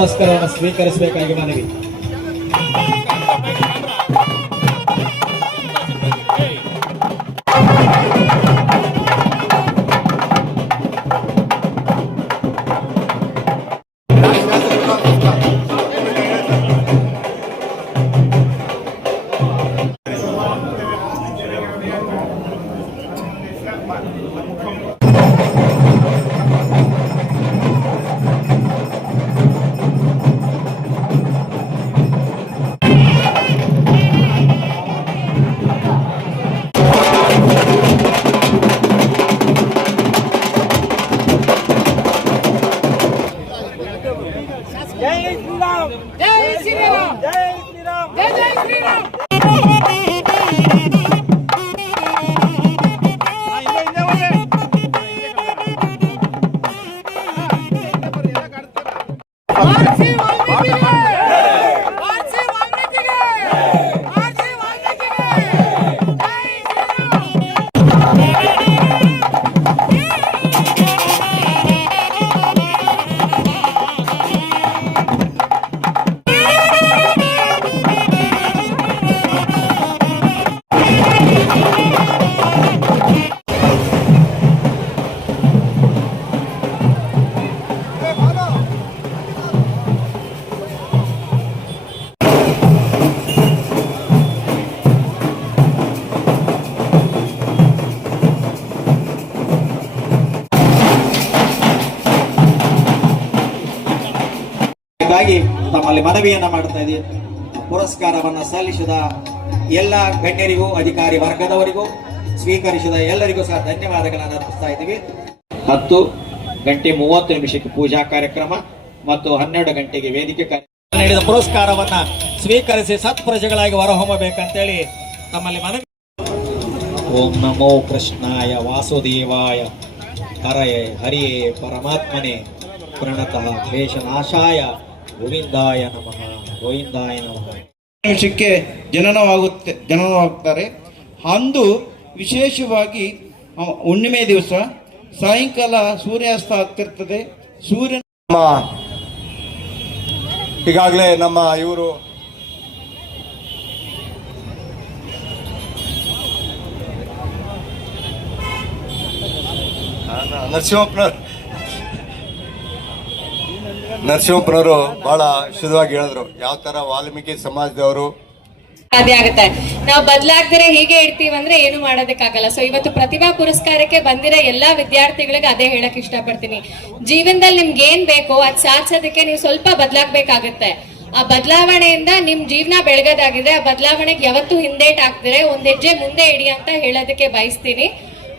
ತಾವು ಪುರಸ್ಕಾರವನ್ನು ಸ್ವೀಕರಿಸಬೇಕಾಗಿ ಮನವಿ ತಮ್ಮಲ್ಲಿ ಮನವಿಯನ್ನ ಮಾಡ್ತಾ ಇದ್ದೀವಿ ಪುರಸ್ಕಾರವನ್ನ ಸಲ್ಲಿಸಿದ ಎಲ್ಲ ಗಣ್ಯರಿಗೂ ಅಧಿಕಾರಿ ವರ್ಗದವರಿಗೂ ಸ್ವೀಕರಿಸಿದ ಎಲ್ಲರಿಗೂ ಸಹ ಧನ್ಯವಾದಗಳನ್ನು ಅರ್ಪಿಸ್ತಾ ಇದ್ದೀವಿ. ಹತ್ತು ಗಂಟೆ ಮೂವತ್ತು ನಿಮಿಷಕ್ಕೆ ಪೂಜಾ ಕಾರ್ಯಕ್ರಮ ಮತ್ತು ಹನ್ನೆರಡು ಗಂಟೆಗೆ ವೇದಿಕೆ ನೀಡಿದ ಪುರಸ್ಕಾರವನ್ನ ಸ್ವೀಕರಿಸಿ ಸತ್ಪ್ರಜೆಗಳಾಗಿ ಹೊರಹೊಮ್ಮಬೇಕಂತೇಳಿ ತಮ್ಮಲ್ಲಿ ಮನವಿ ಓಂ ನಮೋ ಕೃಷ್ಣಾಯ ವಾಸುದೇವಾಯ. ಹರಯೇ ಹರಿಯೇ ಪರಮಾತ್ಮನೇ. ಪ್ರಣತಃ ಕ್ಲೇಶನಾಶಾಯ ಗೋವಿಂದಾಯ ನಮಃ. ಗೋವಿಂದಾಯ ನಮಃ. ನಿಮಿಷಕ್ಕೆ ಜನನವಾಗುತ್ತೆ ಜನನವಾಗ್ತಾರೆ. ಅಂದು ವಿಶೇಷವಾಗಿ ಹುಣ್ಣಿಮೆ ದಿವಸ ಸಾಯಂಕಾಲ ಸೂರ್ಯಾಸ್ತ ಆಗ್ತಿರ್ತದೆ. ಸೂರ್ಯ ನಮ್ಮ ಈಗಾಗಲೇ ನಮ್ಮ ಇವರು ನರಸಿಂಹಪ್ಪನವ್ರು. ನರಸಿಂಹಪ್ಪನವರು ಬಹಳ ಶುದ್ಧವಾಗಿ ಹೇಳಿದ್ರು. ಯಾವ ತರ ವಾಲ್ಮೀಕಿ ಸಮಾಜದವರು? ಸಾಧ್ಯ ಆಗುತ್ತೆ. ನಾವು ಬದಲಾಗ್ದಿರ ಹೀಗೆ ಇರ್ತೀವಿ ಅಂದ್ರೆ ಏನು ಮಾಡೋದಕ್ಕಾಗಲ್ಲ. ಸೊ ಇವತ್ತು ಪ್ರತಿಭಾ ಪುರಸ್ಕಾರಕ್ಕೆ ಬಂದಿರೋ ಎಲ್ಲಾ ವಿದ್ಯಾರ್ಥಿಗಳಿಗೆ ಅದೇ ಹೇಳಕ್ ಇಷ್ಟಪಡ್ತೀನಿ. ಜೀವನದಲ್ಲಿ ನಿಮ್ಗೆ ಏನ್ ಬೇಕೋ ಅದ್ ಸಾಧಿಸೋದಕ್ಕೆ ನೀವು ಸ್ವಲ್ಪ ಬದಲಾಗಬೇಕಾಗತ್ತೆ. ಆ ಬದಲಾವಣೆಯಿಂದ ನಿಮ್ ಜೀವನ ಬೆಳಗೋದಾಗಿದೆ ಆ ಬದಲಾವಣೆಗೆ ಯಾವತ್ತೂ ಹಿಂದೇಟ್ ಹಾಕ್ದಿರೆ, ಒಂದ್ ಹೆಜ್ಜೆ ಮುಂದೆ ಇಡಿ ಅಂತ ಹೇಳೋದಕ್ಕೆ ಬಯಸ್ತೀನಿ.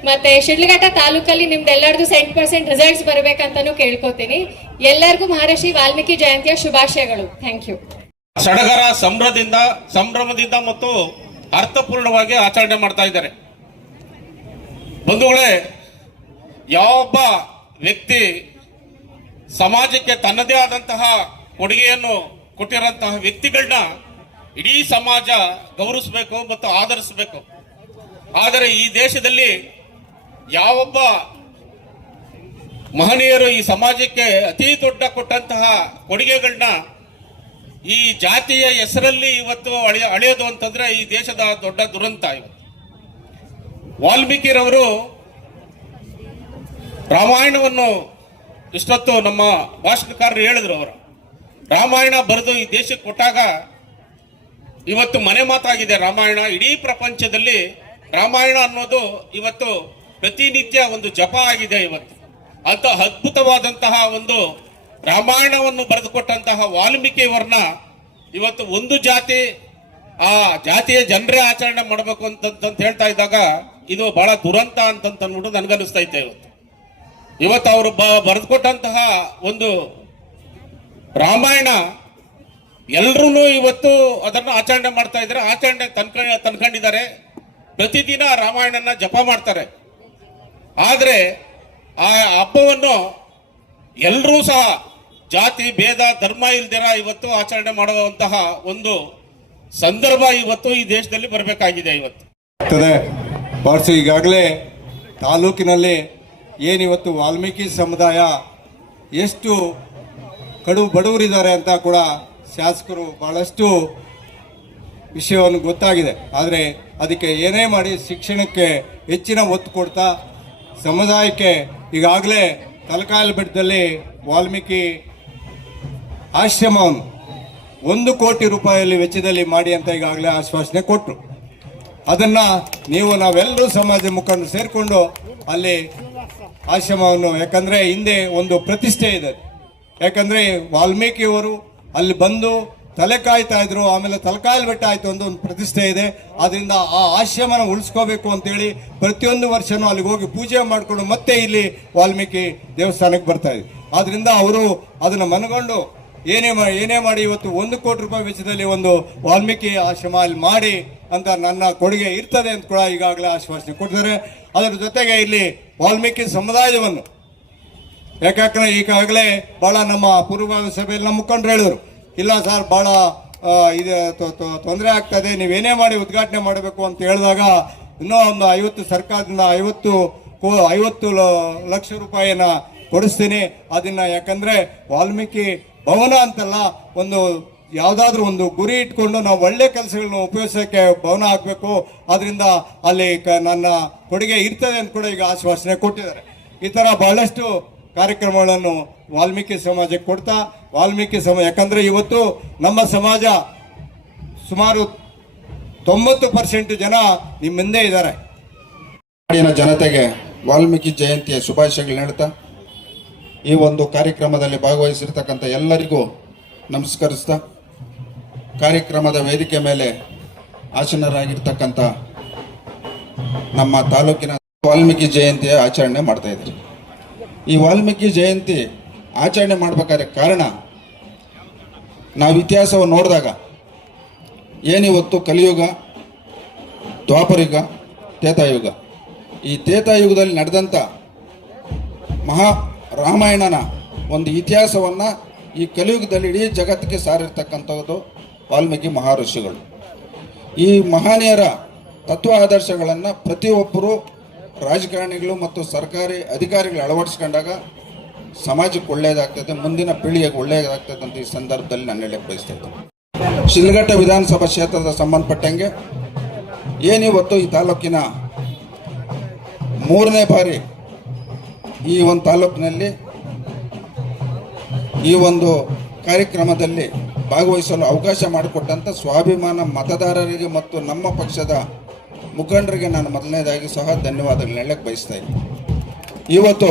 ಮತ್ತೆ ಶಿಡ್ಲಘಟ್ಟ ತಾಲೂಕಲ್ಲಿ ನಿಮ್ದೆಲ್ಲರದು ಸೆಂಟ್ ಪರ್ಸೆಂಟ್ ರಿಸಲ್ಟ್ಸ್ ಬರಬೇಕಂತಾನು ಕೇಳ್ಕೊತೀನಿ. ಎಲ್ಲರಿಗೂ ಮಹರ್ಷಿ ವಾಲ್ಮೀಕಿ ಜಯಂತಿಯ ಶುಭಾಶಯಗಳು. ಥ್ಯಾಂಕ್ ಯು ಸಡಗರ ಸಂಭ್ರಮದಿಂದ ಸಂಭ್ರಮದಿಂದ ಮತ್ತು ಅರ್ಥಪೂರ್ಣವಾಗಿ ಆಚರಣೆ ಮಾಡ್ತಾ ಇದ್ದಾರೆ. ಬಂಧುಗಳೇ, ಯಾವೊಬ್ಬ ವ್ಯಕ್ತಿ ಸಮಾಜಕ್ಕೆ ತನ್ನದೇ ಆದಂತಹ ಕೊಡುಗೆಯನ್ನು ಕೊಟ್ಟಿರೋಂತಹ ವ್ಯಕ್ತಿಗಳನ್ನ ಇಡೀ ಸಮಾಜ ಗೌರವಿಸಬೇಕು ಮತ್ತು ಆಧರಿಸಬೇಕು. ಆದರೆ ಈ ದೇಶದಲ್ಲಿ ಯಾವೊಬ್ಬ ಮಹನೀಯರು ಈ ಸಮಾಜಕ್ಕೆ ಅತಿ ದೊಡ್ಡ ಕೊಟ್ಟಂತಹ ಕೊಡುಗೆಗಳನ್ನ ಈ ಜಾತಿಯ ಹೆಸರಲ್ಲಿ ಇವತ್ತು ಅಳೆಯ, ಅಳೆಯೋದು ಅಂತಂದ್ರೆ ಈ ದೇಶದ ದೊಡ್ಡ ದುರಂತ ಇವತ್ತು. ವಾಲ್ಮೀಕಿರವರು ರಾಮಾಯಣವನ್ನು ಇಷ್ಟೊತ್ತು ನಮ್ಮ ಭಾಷಣಕಾರರು ಹೇಳಿದ್ರು ಅವರು. ರಾಮಾಯಣ ಬರೆದು ಈ ದೇಶಕ್ಕೆ ಕೊಟ್ಟಾಗ ಇವತ್ತು ಮನೆ ಮಾತಾಗಿದೆ ರಾಮಾಯಣ. ಇಡೀ ಪ್ರಪಂಚದಲ್ಲಿ ರಾಮಾಯಣ ಅನ್ನೋದು ಇವತ್ತು ಪ್ರತಿನಿತ್ಯ ಒಂದು ಜಪ ಆಗಿದೆ ಇವತ್ತು. ಅಂತ ಅದ್ಭುತವಾದಂತಹ ಒಂದು ರಾಮಾಯಣವನ್ನು ಬರೆದುಕೊಟ್ಟಂತಹ ವಾಲ್ಮೀಕಿಯವರನ್ನ ಇವತ್ತು ಒಂದು ಜಾತಿ, ಆ ಜಾತಿಯ ಜನರೇ ಆಚರಣೆ ಮಾಡಬೇಕು ಅಂತ ಹೇಳ್ತಾ ಇದ್ದಾಗ ಇದು ಬಹಳ ದುರಂತ ಅಂತ ಅಂದ್ಬಿಟ್ಟು ನನಗನ್ನಿಸ್ತಾ ಇದ್ದೆ ಇವತ್ತು. ಇವತ್ತು ಅವರು ಬ, ಬರೆದುಕೊಟ್ಟಂತಹ ಒಂದು ರಾಮಾಯಣ ಎಲ್ಲರೂ ಇವತ್ತು ಅದನ್ನು ಆಚರಣೆ ಮಾಡ್ತಾ ಇದ್ದಾರೆ. ಆಚರಣೆ ತನ್ಕ, ತನ್ಕೊಂಡಿದ್ದಾರೆ. ಪ್ರತಿದಿನ ರಾಮಾಯಣನ ಜಪ ಮಾಡ್ತಾರೆ. ಆದರೆ ಆ ಹಬ್ಬವನ್ನು ಎಲ್ಲರೂ ಸಹ ಜಾತಿ, ಭೇದ, ಧರ್ಮ ಇಲ್ದಿರ ಇವತ್ತು ಆಚರಣೆ ಮಾಡುವಂತಹ ಒಂದು ಸಂದರ್ಭ ಇವತ್ತು ಈ ದೇಶದಲ್ಲಿ ಬರಬೇಕಾಗಿದೆ ಇವತ್ತು. ಪಾರ್ಸು ಈಗಾಗಲೇ ತಾಲೂಕಿನಲ್ಲಿ ಏನಿವತ್ತು ವಾಲ್ಮೀಕಿ ಸಮುದಾಯ ಎಷ್ಟು ಕಡು ಬಡವರಿದ್ದಾರೆ ಅಂತ ಕೂಡ ಶಾಸಕರು ಬಹಳಷ್ಟು ವಿಷಯವನ್ನು ಗೊತ್ತಾಗಿದೆ. ಆದರೆ ಅದಕ್ಕೆ ಏನೇ ಮಾಡಿ ಶಿಕ್ಷಣಕ್ಕೆ ಹೆಚ್ಚಿನ ಒತ್ತು ಕೊಡ್ತಾ ಸಮುದಾಯಕ್ಕೆ ಈಗಾಗಲೇ ತಲಕಾಯಲ್ ಬೆಟ್ಟದಲ್ಲಿ ವಾಲ್ಮೀಕಿ ಆಶ್ರಮವನ್ನು ಒಂದು ಕೋಟಿ ರೂಪಾಯಿಯಲ್ಲಿ ವೆಚ್ಚದಲ್ಲಿ ಮಾಡಿ ಅಂತ ಈಗಾಗಲೇ ಆಶ್ವಾಸನೆ ಕೊಟ್ಟರು ಅದನ್ನು ನೀವು ನಾವೆಲ್ಲರೂ ಸಮಾಜ ಮುಖಂಡರು ಸೇರಿಕೊಂಡು ಅಲ್ಲಿ ಆಶ್ರಮವನ್ನು, ಯಾಕಂದರೆ ಹಿಂದೆ ಒಂದು ಪ್ರತಿಷ್ಠೆ ಇದೆ. ಯಾಕಂದರೆ ವಾಲ್ಮೀಕಿಯವರು ಅಲ್ಲಿ ಬಂದು ತಲೆ ಕಾಯ್ತಾ ಇದ್ರು, ಆಮೇಲೆ ತಲಕಾಯಲ್ ಬೆಟ್ಟ ಆಯ್ತು ಅಂತ ಒಂದು ಪ್ರತಿಷ್ಠೆ ಇದೆ. ಅದರಿಂದ ಆ ಆಶ್ರಮನ ಉಳಿಸ್ಕೋಬೇಕು ಅಂತೇಳಿ ಪ್ರತಿಯೊಂದು ವರ್ಷನೂ ಅಲ್ಲಿಗೆ ಹೋಗಿ ಪೂಜೆ ಮಾಡಿಕೊಂಡು ಮತ್ತೆ ಇಲ್ಲಿ ವಾಲ್ಮೀಕಿ ದೇವಸ್ಥಾನಕ್ಕೆ ಬರ್ತಾ ಇದ್ವಿ. ಆದ್ರಿಂದ ಅವರು ಅದನ್ನು ಮನಗೊಂಡು ಏನೇ ಮಾಡಿ ಏನೇ ಮಾಡಿ ಇವತ್ತು ಒಂದು ಕೋಟಿ ರೂಪಾಯಿ ವೆಚ್ಚದಲ್ಲಿ ಒಂದು ವಾಲ್ಮೀಕಿ ಆಶ್ರಮ ಅಲ್ಲಿ ಮಾಡಿ ಅಂತ ನನ್ನ ಕೊಡುಗೆ ಇರ್ತದೆ ಅಂತ ಕೂಡ ಈಗಾಗಲೇ ಆಶ್ವಾಸನೆ ಕೊಟ್ಟಿದ್ದಾರೆ. ಅದರ ಜೊತೆಗೆ ಇಲ್ಲಿ ವಾಲ್ಮೀಕಿ ಸಮುದಾಯವನ್ನು ಯಾಕಂದ್ರೆ ಈಗಾಗಲೇ ಭಾಳ ನಮ್ಮ ಪೂರ್ವ ಸಭೆಯಲ್ಲಿ ನಮ್ಮ ಮುಖಂಡರು ಹೇಳಿದರು. ಇಲ್ಲ ಸರ್ ಭಾಳ ಇದು ತೊಂದರೆ ಆಗ್ತದೆ. ನೀವೇನೇ ಮಾಡಿ ಉದ್ಘಾಟನೆ ಮಾಡಬೇಕು ಅಂತ ಹೇಳಿದಾಗ ಇನ್ನೂ ಒಂದು ಐವತ್ತು ಸರ್ಕಾರದಿಂದ ಐವತ್ತು ಕೋ, ಐವತ್ತು ಲಕ್ಷ ರೂಪಾಯಿಯನ್ನು ಕೊಡಿಸ್ತೀನಿ. ಅದನ್ನು ಯಾಕಂದರೆ ವಾಲ್ಮೀಕಿ ಭವನ ಅಂತಲ್ಲ, ಒಂದು ಯಾವುದಾದ್ರೂ ಒಂದು ಗುರಿ ಇಟ್ಕೊಂಡು ನಾವು ಒಳ್ಳೆ ಕೆಲಸಗಳನ್ನ ಉಪಯೋಗಿಸೋಕ್ಕೆ ಭವನ ಆಗಬೇಕು ಅದರಿಂದ ಅಲ್ಲಿ ಕ, ನನ್ನ ಕೊಡುಗೆ ಇರ್ತದೆ ಅಂತ ಕೂಡ ಈಗ ಆಶ್ವಾಸನೆ ಕೊಟ್ಟಿದ್ದಾರೆ. ಈ ಥರ ಬಹಳಷ್ಟು ಕಾರ್ಯಕ್ರಮಗಳನ್ನು ವಾಲ್ಮೀಕಿ ಸಮಾಜಕ್ಕೆ ಕೊಡ್ತಾ, ವಾಲ್ಮೀಕಿ ಸಮಾಜ ಯಾಕಂದರೆ ಇವತ್ತು ನಮ್ಮ ಸಮಾಜ ಸುಮಾರು ತೊಂಬತ್ತು ಪರ್ಸೆಂಟ್ ಜನ ನಿಮ್ಮ ಮುಂದೆ ಇದ್ದಾರೆ. ನಾಡಿನ ಜನತೆಗೆ ವಾಲ್ಮೀಕಿ ಜಯಂತಿಯ ಶುಭಾಶಯಗಳು ಹೇಳ್ತಾ, ಈ ಒಂದು ಕಾರ್ಯಕ್ರಮದಲ್ಲಿ ಭಾಗವಹಿಸಿರ್ತಕ್ಕಂಥ ಎಲ್ಲರಿಗೂ ನಮಸ್ಕರಿಸ್ತಾ, ಕಾರ್ಯಕ್ರಮದ ವೇದಿಕೆ ಮೇಲೆ ಆಸೀನರಾಗಿರ್ತಕ್ಕಂಥ ನಮ್ಮ ತಾಲೂಕಿನ ವಾಲ್ಮೀಕಿ ಜಯಂತಿಯ ಆಚರಣೆ ಮಾಡ್ತಾ ಇದ್ದೀರಿ. ಈ ವಾಲ್ಮೀಕಿ ಜಯಂತಿ ಆಚರಣೆ ಮಾಡಬೇಕಾದ್ರೆ ಕಾರಣ ನಾವು ಇತಿಹಾಸವನ್ನು ನೋಡಿದಾಗ ಏನಿವತ್ತು ಕಲಿಯುಗ, ದ್ವಾಪರಯುಗ ತೇತಾಯುಗ ಈ ತೇತಾಯುಗದಲ್ಲಿ ನಡೆದಂಥ ಮಹಾ ರಾಮಾಯಣನ ಒಂದು ಇತಿಹಾಸವನ್ನು ಈ ಕಲಿಯುಗದಲ್ಲಿ ಇಡೀ ಜಗತ್ತಿಗೆ ಸಾರಿರ್ತಕ್ಕಂಥದ್ದು ವಾಲ್ಮೀಕಿ ಮಹರ್ಷಿಗಳು ಈ ಮಹನೀಯರ ತತ್ವ ಆದರ್ಶಗಳನ್ನು ಪ್ರತಿಯೊಬ್ಬರು ರಾಜಕಾರಣಿಗಳು ಮತ್ತು ಸರ್ಕಾರಿ ಅಧಿಕಾರಿಗಳು ಅಳವಡಿಸ್ಕೊಂಡಾಗ ಸಮಾಜಕ್ಕೆ ಒಳ್ಳೆಯದಾಗ್ತದೆ ಮುಂದಿನ ಪೀಳಿಗೆಗೆ ಒಳ್ಳೆಯದಾಗ್ತದೆ ಅಂತ ಈ ಸಂದರ್ಭದಲ್ಲಿ ನಾನು ಹೇಳಕ್ಕೆ ಬಯಸ್ತಾ ಇದ್ದೀನಿ. ಶಿಲ್ಘಟ್ಟ ವಿಧಾನಸಭಾ ಕ್ಷೇತ್ರದ ಸಂಬಂಧಪಟ್ಟಂಗೆ ಏನಿವತ್ತು ಈ ತಾಲೂಕಿನ ಮೂರನೇ ಬಾರಿ ಈ ಒಂದು ತಾಲೂಕಿನಲ್ಲಿ ಈ ಒಂದು ಕಾರ್ಯಕ್ರಮದಲ್ಲಿ ಭಾಗವಹಿಸಲು ಅವಕಾಶ ಮಾಡಿಕೊಟ್ಟಂಥ ಸ್ವಾಭಿಮಾನ ಮತದಾರರಿಗೆ ಮತ್ತು ನಮ್ಮ ಪಕ್ಷದ ಮುಖಂಡರಿಗೆ ನಾನು ಮೊದಲನೇದಾಗಿ ಸಹ ಧನ್ಯವಾದಗಳು ಹೇಳಕ್ಕೆ ಬಯಸ್ತಾ ಇದ್ದೀನಿ. ಇವತ್ತು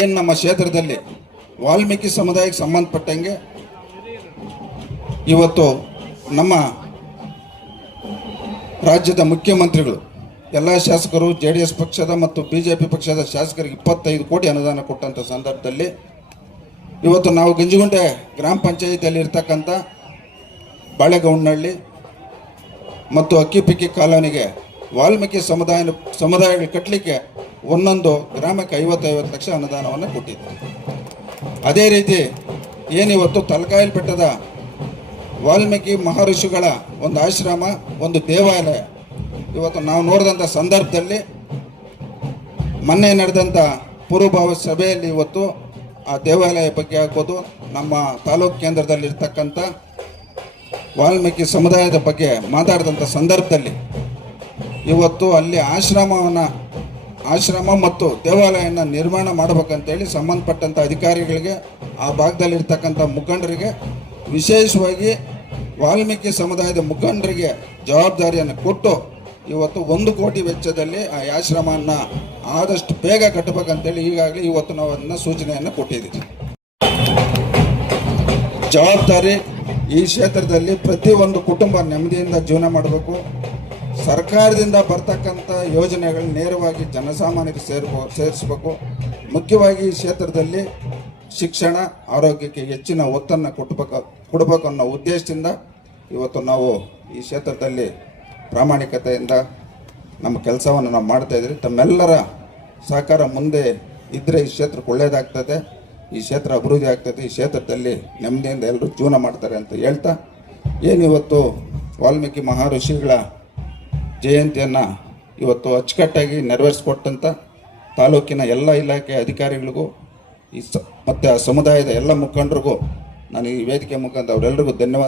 ಏನು ನಮ್ಮ ಕ್ಷೇತ್ರದಲ್ಲಿ ವಾಲ್ಮೀಕಿ ಸಮುದಾಯಕ್ಕೆ ಸಂಬಂಧಪಟ್ಟಂಗೆ ಇವತ್ತು ನಮ್ಮ ರಾಜ್ಯದ ಮುಖ್ಯಮಂತ್ರಿಗಳು, ಎಲ್ಲ ಶಾಸಕರು ಜೆ ಡಿ ಎಸ್ ಪಕ್ಷದ ಮತ್ತು ಬಿ ಜೆ ಪಿ ಪಕ್ಷದ ಶಾಸಕರಿಗೆ ಇಪ್ಪತ್ತೈದು ಕೋಟಿ ಅನುದಾನ ಕೊಟ್ಟಂಥ ಸಂದರ್ಭದಲ್ಲಿ ಇವತ್ತು ನಾವು ಗಂಜಿಗುಂಟೆ ಗ್ರಾಮ ಪಂಚಾಯಿತಿಯಲ್ಲಿ ಇರ್ತಕ್ಕಂಥ ಮತ್ತು ಅಕ್ಕಿಪಿಕ್ಕಿ ಕಾಲೋನಿಗೆ ವಾಲ್ಮೀಕಿ ಸಮುದಾಯ ಸಮುದಾಯಗಳು ಕಟ್ಟಲಿಕ್ಕೆ ಒಂದೊಂದು ಗ್ರಾಮಕ್ಕೆ ಐವತ್ತೈವತ್ತು ಲಕ್ಷ ಅನುದಾನವನ್ನು ಕೊಟ್ಟಿದೆ ಅದೇ ರೀತಿ ಏನಿವತ್ತು ತಲಕಾಯಲ್ ಬೆಟ್ಟದ ವಾಲ್ಮೀಕಿ ಮಹರ್ಷಿಗಳ ಒಂದು ಆಶ್ರಮ, ಒಂದು ದೇವಾಲಯ. ಇವತ್ತು ನಾವು ನೋಡಿದಂಥ ಸಂದರ್ಭದಲ್ಲಿ ಮೊನ್ನೆ ನಡೆದಂಥ ಪೂರ್ವಭಾವ ಸಭೆಯಲ್ಲಿ ಇವತ್ತು ಆ ದೇವಾಲಯ ಬಗ್ಗೆ ಆಗ್ಬೋದು, ನಮ್ಮ ತಾಲೂಕು ಕೇಂದ್ರದಲ್ಲಿರ್ತಕ್ಕಂಥ ವಾಲ್ಮೀಕಿ ಸಮುದಾಯದ ಬಗ್ಗೆ ಮಾತಾಡಿದಂಥ ಸಂದರ್ಭದಲ್ಲಿ ಇವತ್ತು ಅಲ್ಲಿ ಆಶ್ರಮವನ್ನು, ಆಶ್ರಮ ಮತ್ತು ದೇವಾಲಯನ ನಿರ್ಮಾಣ ಮಾಡಬೇಕಂತೇಳಿ ಸಂಬಂಧಪಟ್ಟಂಥ ಅಧಿಕಾರಿಗಳಿಗೆ, ಆ ಭಾಗದಲ್ಲಿರ್ತಕ್ಕಂಥ ಮುಖಂಡರಿಗೆ, ವಿಶೇಷವಾಗಿ ವಾಲ್ಮೀಕಿ ಸಮುದಾಯದ ಮುಖಂಡರಿಗೆ ಜವಾಬ್ದಾರಿಯನ್ನು ಕೊಟ್ಟು ಇವತ್ತು ಒಂದು ಕೋಟಿ ವೆಚ್ಚದಲ್ಲಿ ಆ ಆಶ್ರಮವನ್ನು ಆದಷ್ಟು ಬೇಗ ಕಟ್ಟಬೇಕಂತೇಳಿ ಈಗಾಗಲೇ ಇವತ್ತು ನಾವು ಅದನ್ನು ಸೂಚನೆಯನ್ನು ಕೊಟ್ಟಿದ್ದೀವಿ. ಜವಾಬ್ದಾರಿ ಈ ಕ್ಷೇತ್ರದಲ್ಲಿ ಪ್ರತಿಯೊಂದು ಕುಟುಂಬ ನೆಮ್ಮದಿಯಿಂದ ಜೀವನ ಮಾಡಬೇಕು. ಸರ್ಕಾರದಿಂದ ಬರ್ತಕ್ಕಂಥ ಯೋಜನೆಗಳು ನೇರವಾಗಿ ಜನಸಾಮಾನ್ಯರಿಗೆ ಸೇರ್ಬೋ, ಸೇರಿಸ್ಬೇಕು. ಮುಖ್ಯವಾಗಿ ಈ ಕ್ಷೇತ್ರದಲ್ಲಿ ಶಿಕ್ಷಣ, ಆರೋಗ್ಯಕ್ಕೆ ಹೆಚ್ಚಿನ ಒತ್ತನ್ನು ಕೊಟ್ಬೇಕು, ಕೊಡಬೇಕು ಅನ್ನೋ ಉದ್ದೇಶದಿಂದ ಇವತ್ತು ನಾವು ಈ ಕ್ಷೇತ್ರದಲ್ಲಿ ಪ್ರಾಮಾಣಿಕತೆಯಿಂದ ನಮ್ಮ ಕೆಲಸವನ್ನು ನಾವು ಮಾಡ್ತಾ ಇದ್ದೀವಿ. ತಮ್ಮೆಲ್ಲರ ಸಹಕಾರ ಮುಂದೆ ಇದ್ದರೆ ಈ ಕ್ಷೇತ್ರಕ್ಕೆ ಒಳ್ಳೆಯದಾಗ್ತದೆ ಈ ಕ್ಷೇತ್ರ ಅಭಿವೃದ್ಧಿ ಆಗ್ತದೆ ಈ ಕ್ಷೇತ್ರದಲ್ಲಿ ನೆಮ್ಮದಿಯಿಂದ ಎಲ್ಲರೂ ಜೀವನ ಮಾಡ್ತಾರೆ ಅಂತ ಹೇಳ್ತಾ ಏನಿವತ್ತು ವಾಲ್ಮೀಕಿ ಮಹರ್ಷಿಗಳ ಜಯಂತಿಯನ್ನು ಇವತ್ತು ಅಚ್ಚುಕಟ್ಟಾಗಿ ನೆರವೇರಿಸ್ಕೊಟ್ಟಂಥ ತಾಲೂಕಿನ ಎಲ್ಲ ಇಲಾಖೆ ಅಧಿಕಾರಿಗಳಿಗೂ, ಈ ಸ, ಮತ್ತು ಆ ಸಮುದಾಯದ ಎಲ್ಲ ಮುಖಂಡರಿಗೂ ನಾನು ಈ ವೇದಿಕೆ ಮುಖಾಂತರ ಅವರೆಲ್ಲರಿಗೂ ಧನ್ಯವಾದ.